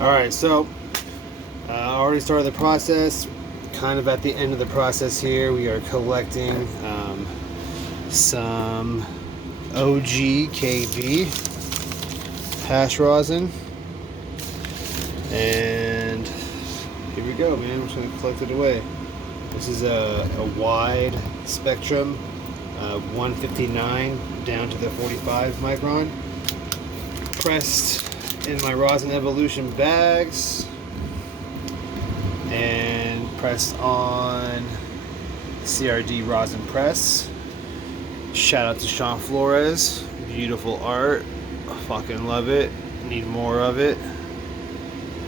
Alright, so I already started the process. Kind of at the end of the process here, we are collecting some OGKB hash rosin. And here we go, man. We're just going to collect it away. This is a wide spectrum, 159 down to the 45 micron. Pressed in my Rosin Evolution bags and pressed on CRD rosin press. Shout out to Sean Flores. Beautiful art. I fucking love it. Need more of it.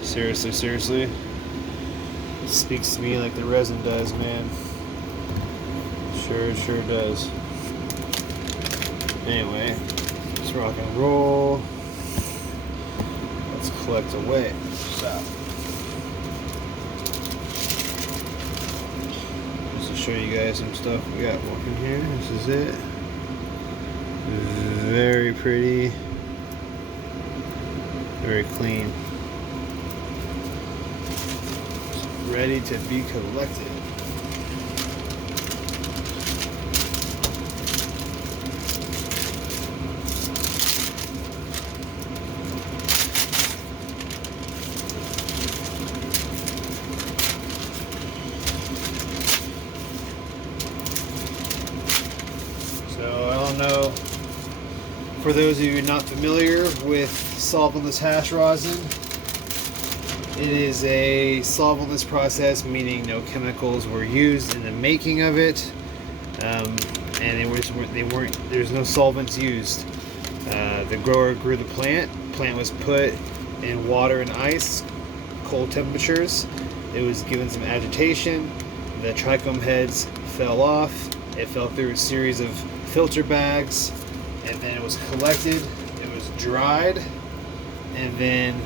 Seriously. It speaks to me like the resin does, man. Sure does. Anyway, let's rock and roll. Let's collect away. Stop. Just to show you guys some stuff we got working here. This is it. Very pretty. Very clean. Ready to be collected. So I don't know, for those of you not familiar with solventless hash rosin, it is a solventless process, meaning no chemicals were used in the making of it, and there's no solvents used. The grower grew the plant. Plant was put in water and ice, cold temperatures. It was given some agitation. The trichome heads fell off. It fell through a series of filter bags, and then it was collected. It was dried, and then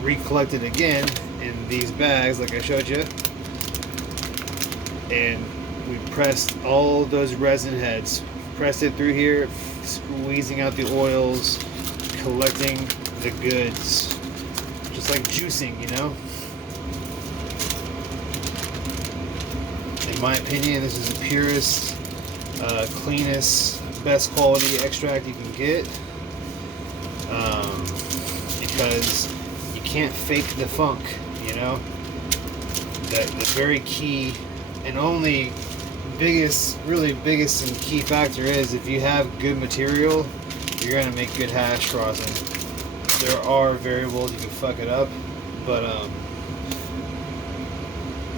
recollected again in these bags like I showed you, and we pressed all those resin heads, pressed it through here, squeezing out the oils, collecting the goods, just like juicing, you know. In my opinion, this is the purest, cleanest, best quality extract you can get, because can't fake the funk, you know. The very key and only really biggest and key factor is if you have good material, you're gonna make good hash rosin. There are variables you can fuck it up, but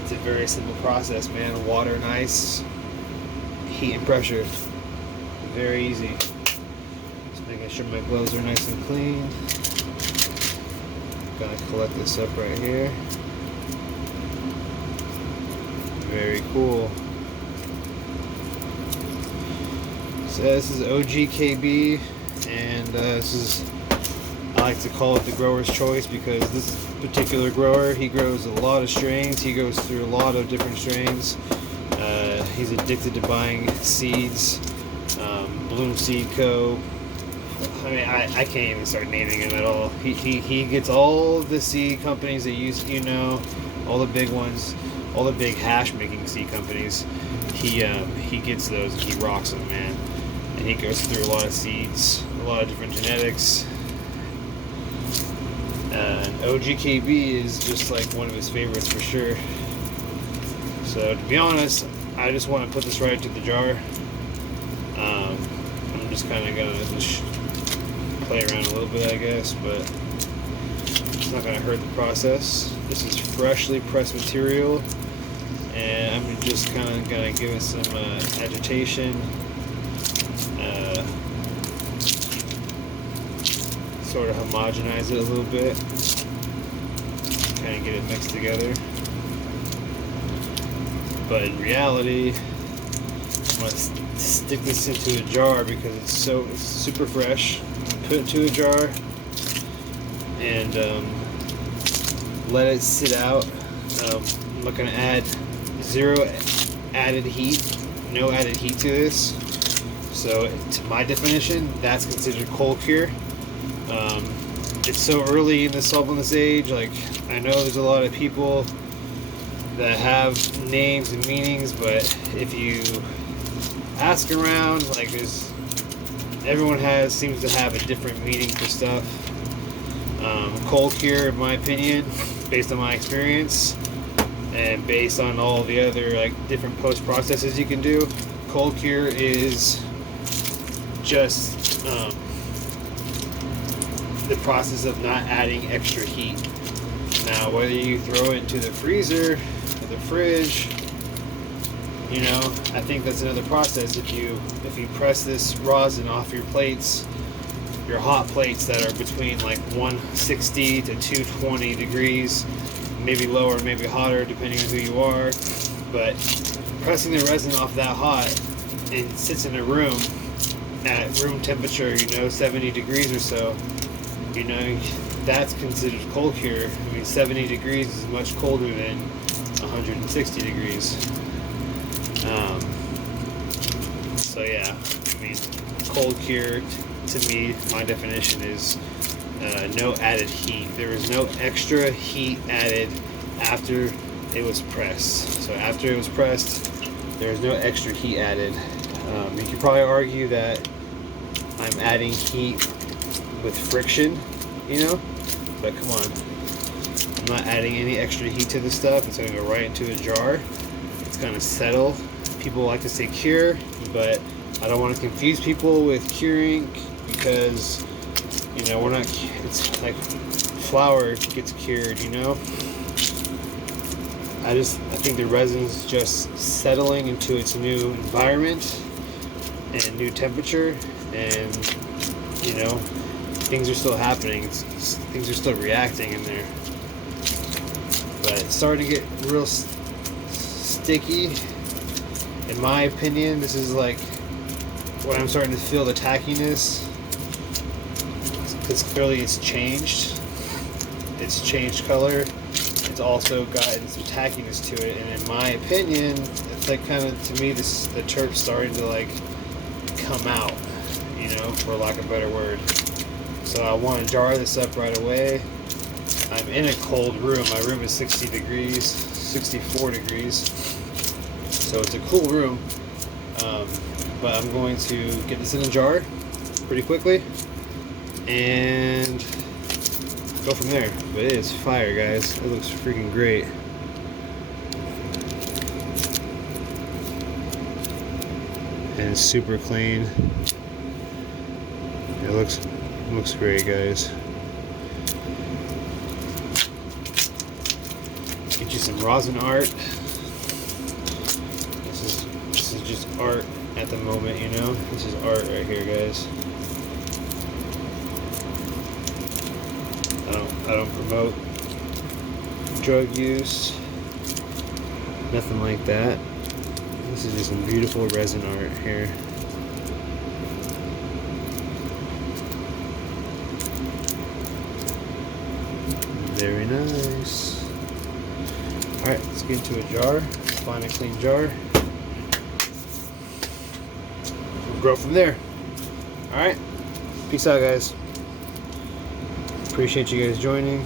it's a very simple process, man. Water and ice, heat and pressure, very easy. Just making sure my gloves are nice and clean. Gonna collect this up right here. Very cool. So this is OGKB, and this is, I like to call it the grower's choice, because this particular grower, he grows a lot of strains. He goes through a lot of different strains. He's addicted to buying seeds. Bloom Seed Co. I mean, I can't even start naming them at all. He gets all the seed companies that you know, all the big ones, all the big hash making seed companies. He gets those and he rocks them, man. And he goes through a lot of seeds, a lot of different genetics. And OGKB is just like one of his favorites for sure. So to be honest, I just want to put this right into the jar. I'm just kind of gonna just play around a little bit, I guess, but it's not going to hurt the process. This is freshly pressed material, and I'm just kind of going to give it some agitation, sort of homogenize it a little bit, kind of get it mixed together. But in reality, I'm going to stick this into a jar because it's super fresh. Put it into a jar and let it sit out. I'm not going to add no added heat to this. So to my definition, that's considered cold cure. it's so early in the solventless age. Like, I know there's a lot of people that have names and meanings, but if you ask around, like, everyone seems to have a different meaning for stuff. Cold cure, in my opinion, based on my experience and based on all the other like different post processes you can do, cold cure is just the process of not adding extra heat. Now, whether you throw it into the freezer or the fridge, you know, I think that's another process. If you press this rosin off your plates, your hot plates that are between like 160 to 220 degrees, maybe lower, maybe hotter, depending on who you are. But pressing the resin off that hot and sits in a room at room temperature, you know, 70 degrees or so, you know, that's considered cold cure. I mean, 70 degrees is much colder than 160 degrees. So yeah, I mean, cold cure, to me, my definition is no added heat. There was no extra heat added after it was pressed. So after it was pressed, there was no extra heat added. You could probably argue that I'm adding heat with friction, you know, but come on, I'm not adding any extra heat to this stuff. It's going to go right into a jar. It's going to settle. People like to say cure, but I don't want to confuse people with curing, because, you know, it's like flour gets cured, you know. I think the resin's just settling into its new environment and new temperature, and, you know, things are still happening. Things are still reacting in there, but it's starting to get real sticky. In my opinion, this is like when I'm starting to feel the tackiness. Because clearly it's changed. It's changed color. It's also gotten some tackiness to it, and in my opinion, it's like kind of, to me, the turp's starting to like come out, you know, for lack of a better word. So I want to jar this up right away. I'm in a cold room. My room is 60 degrees, 64 degrees. So it's a cool room. But I'm going to get this in a jar pretty quickly and go from there. But it is fire, guys. It looks freaking great. And it's super clean. It looks great, guys. Get you some rosin art. This is just art at the moment, you know. This is art right here, guys. I don't promote drug use, nothing like that. This is just some beautiful resin art here. Very nice. Alright, let's get into a jar. Let's find a clean jar. We'll grow from there. Alright, peace out, guys. Appreciate you guys joining.